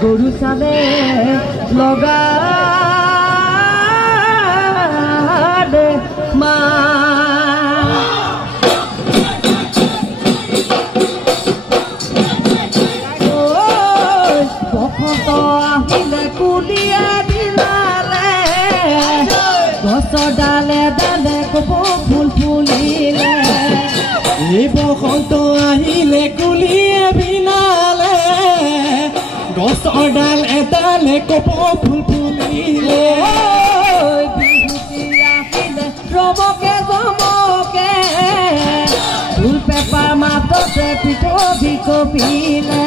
গৰু সাদে লগা দে মা বসন্ত আহিলে কুলিয়ে দিলালে গছৰ ডালে ডালে কপৌ ফুল ফুলিলে এই বসন্ত আহিলে কুলিয়ে বিনালে গছৰ ডাল এডালে কপৌ ফুল ফুলিলে বিহুতি আহিলে ৰমকে জমকে ফুল পেপাৰ মাততে পিঠি কপিলে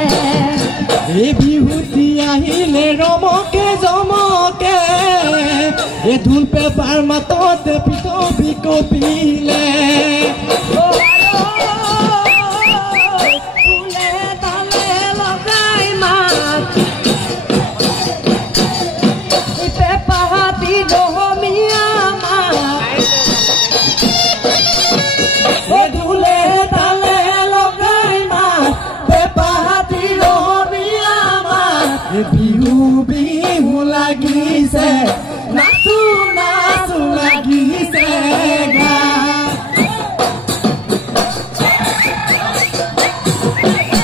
এই বিহুতি আহিলে ৰমকে জমকে এই ঢোল পেপাৰ মাততে পিঠি কপিলে বিহু বিহু লাগিছে নাচু নাচু লাগিছে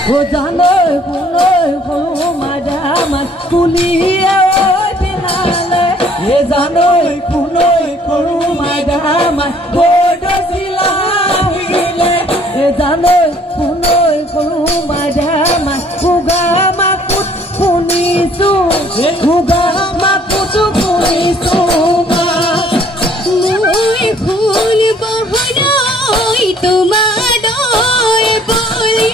ও জানৈ কোনৈ সৰু মাদামান কুলিয়ে পিন্ধালে এ জানৈ কোনৈ সৰু মাদামান বৰদৈচিলা আহিলে এ জানৈ কোনৈ সৰু মাদামান উগা মাকুত শুনিছো উগা মাকুত শুনিছো মই ফুল বহৰাই তোমাৰ দৰে বুলি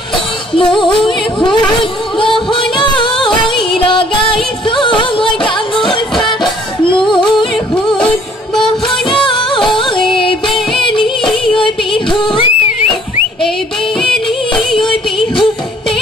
মই ফুল বহৰাই লগাইছো মই গামোচা মোৰ ফুল বহৰাই বেলি বিহুতে এই বেলি বিহুতে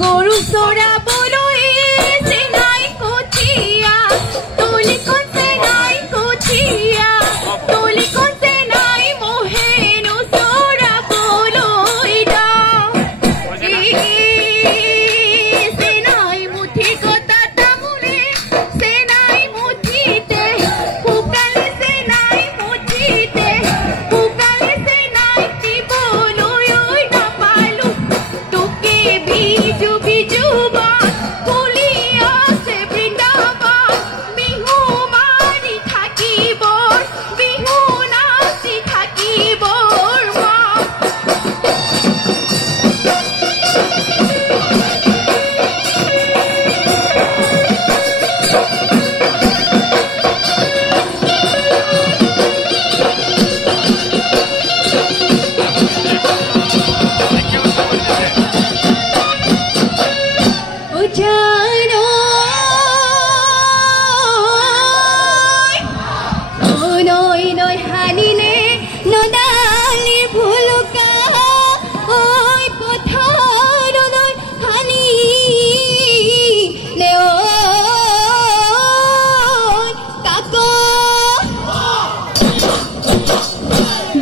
গৰু চৰাবলৈ চেনাই কঠীয়া তলিকণ চেনাই কঠীয়া তলিকণ চেনাই মহেনো চৰাবলৈ যাওঁ চেনাই মুঠি কটা তামোলে চেনাই মুঠিতে শুকালে চেনাই মুঠিতে শুকালে চেনাই দিবলৈ নাপালো তোকে বিজু বিজু বাট ফুলি আছে বৃন্দাবন বিহু মাৰি থাকিবৰ বিহু নাচি থাকিবৰ মা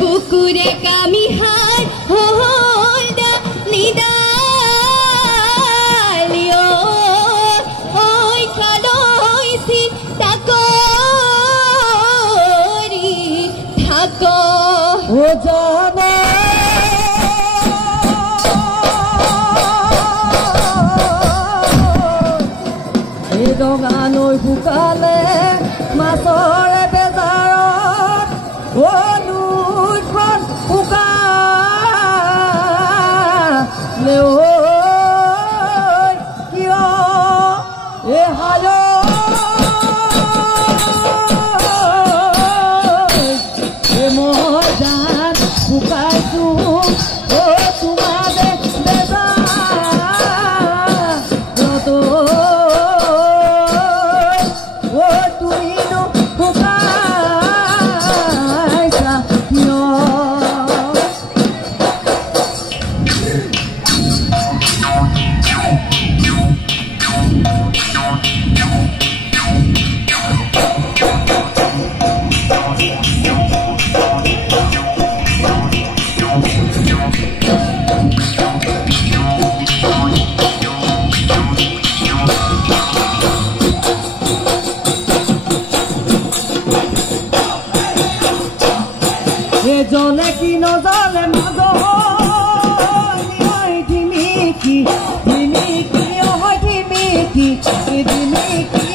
বুকুৰে কামি হাত হল নিদালিও ঐ খালৈছি তাকৰি থাক ও জানে এই ৰঙা নৈ শুকালে মাছৰে বেজাৰত ও নৈখন শুকালে ঐ কিয় এ হায় এ মই জান শুকাইছো ও তোমাৰে বেজাৰত ও তুমিনো শুকাইছা কিয় এজনে কি নজলে মাজয় ধিমিকি ধিমিকি হয় ধিমিকি ধিমিকি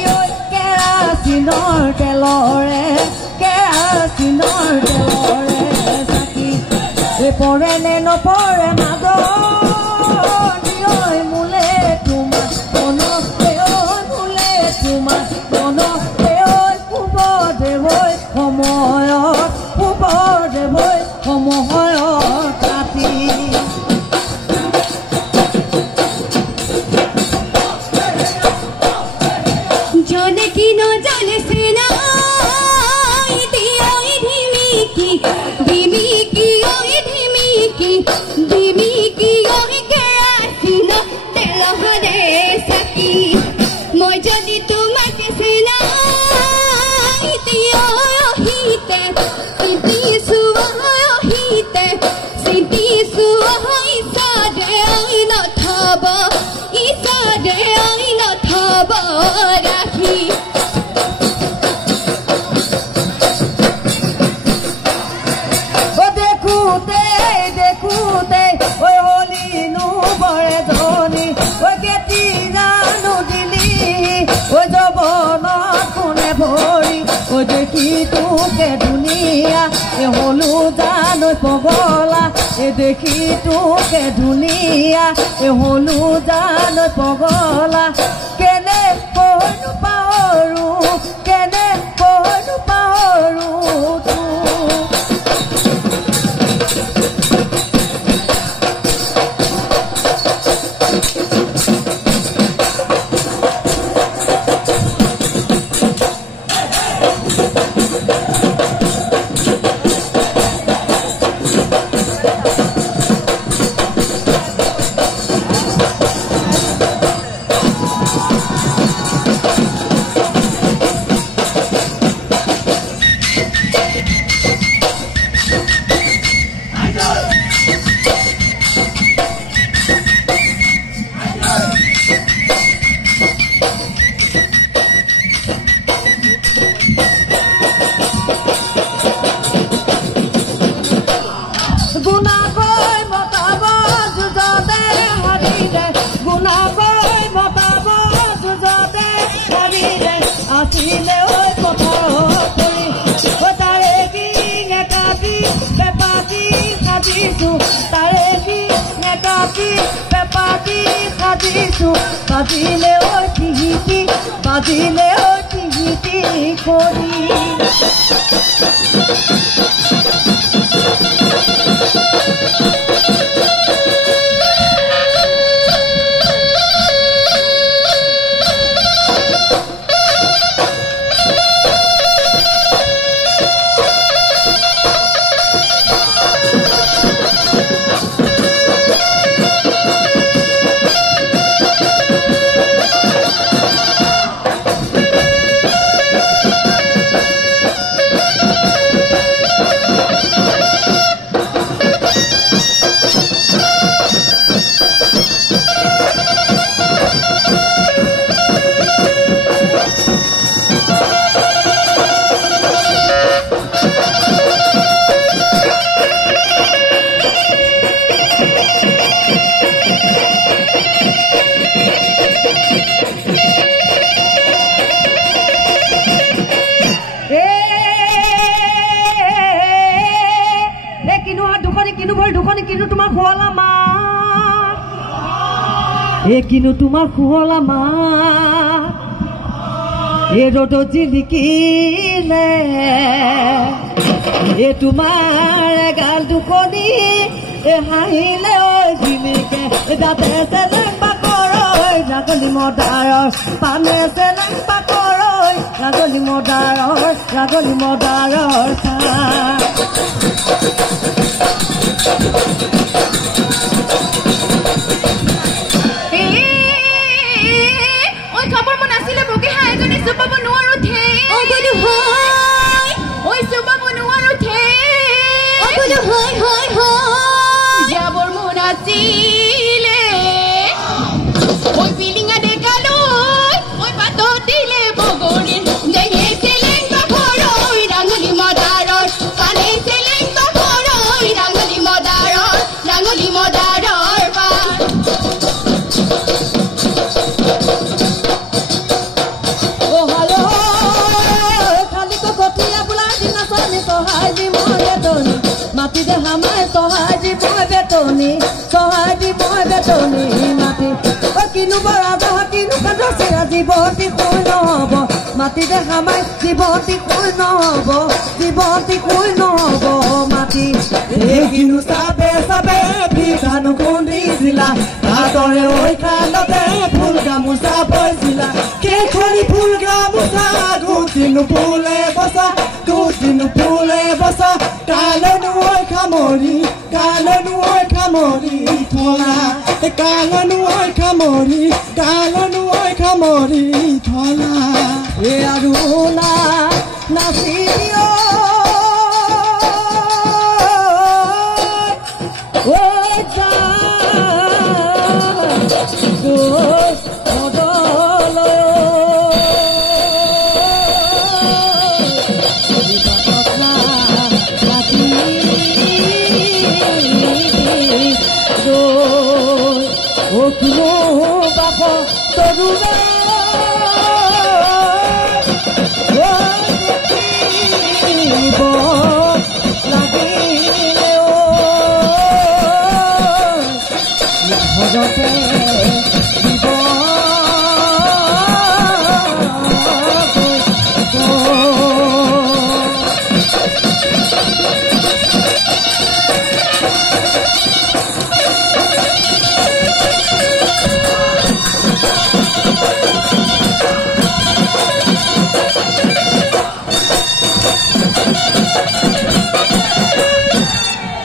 কেৰাচিনৰ তেলৰে চাকি পৰে নে নপৰে মাজয় মোলে তোমাৰ মনতে মোলে তোমাৰ মনতে শুব দেৱৈ সময়ত শুব দেৱৈ সময়ত ৰাতি জনে কি নজনে চেনাই দিয়ৈ ধিমিকি ধিমিকি ঐ ধিমিকি ধিমিকি ঐ কেৰাচিন তেলৰে চাকি মই যদি তোমাকে চেনাই দিয়হিতে চিন্তিছো ইচাদে নথব ৰাখি দেখোতে ঐ হলিনো বৰে ধনী ঐ কেতি জানো দিলি ঐ জবনত কোনে ভৰি ঐ দেখি তোকে ধুনীয়া এ হলো জানো পগলা এ দেখি তোকে ধুনীয়া এ হলো জানো পগলা কেনে কৈনো পাহৰো কেনে কৈনো পাহৰো বাজিলে ঐ টিহিটি বাজিলে ঐ টিহিটি কৰি কিনো তোমাৰ শুৱলা মা এই ৰ'দত জিলিকিলে এই তোমাৰ গাল দুখনি হাঁহিলে ঐ জিলিকে দাঁতে চেলেং পাকৰ ৰাগলি মদাৰৰ পানে চেলেং পাকৰ ৰাগলি মদাৰৰ জীৱতী কৈ নহ'ব মাটি দেখা মাই জীৱতী কৈ নহ'ব মাটি কিনো চাবে চাবে ভিজানো খুন্দিছিলা তাদৰে ঐ খালতে ফুল গামোচা বৈছিলা কেইখনি ফুল গামোচা গুটিনো ফুলে বসা কালেনো ঐ খামৰি থলা কালেনো ঐ খামৰি থলা আৰু নাচিও Jose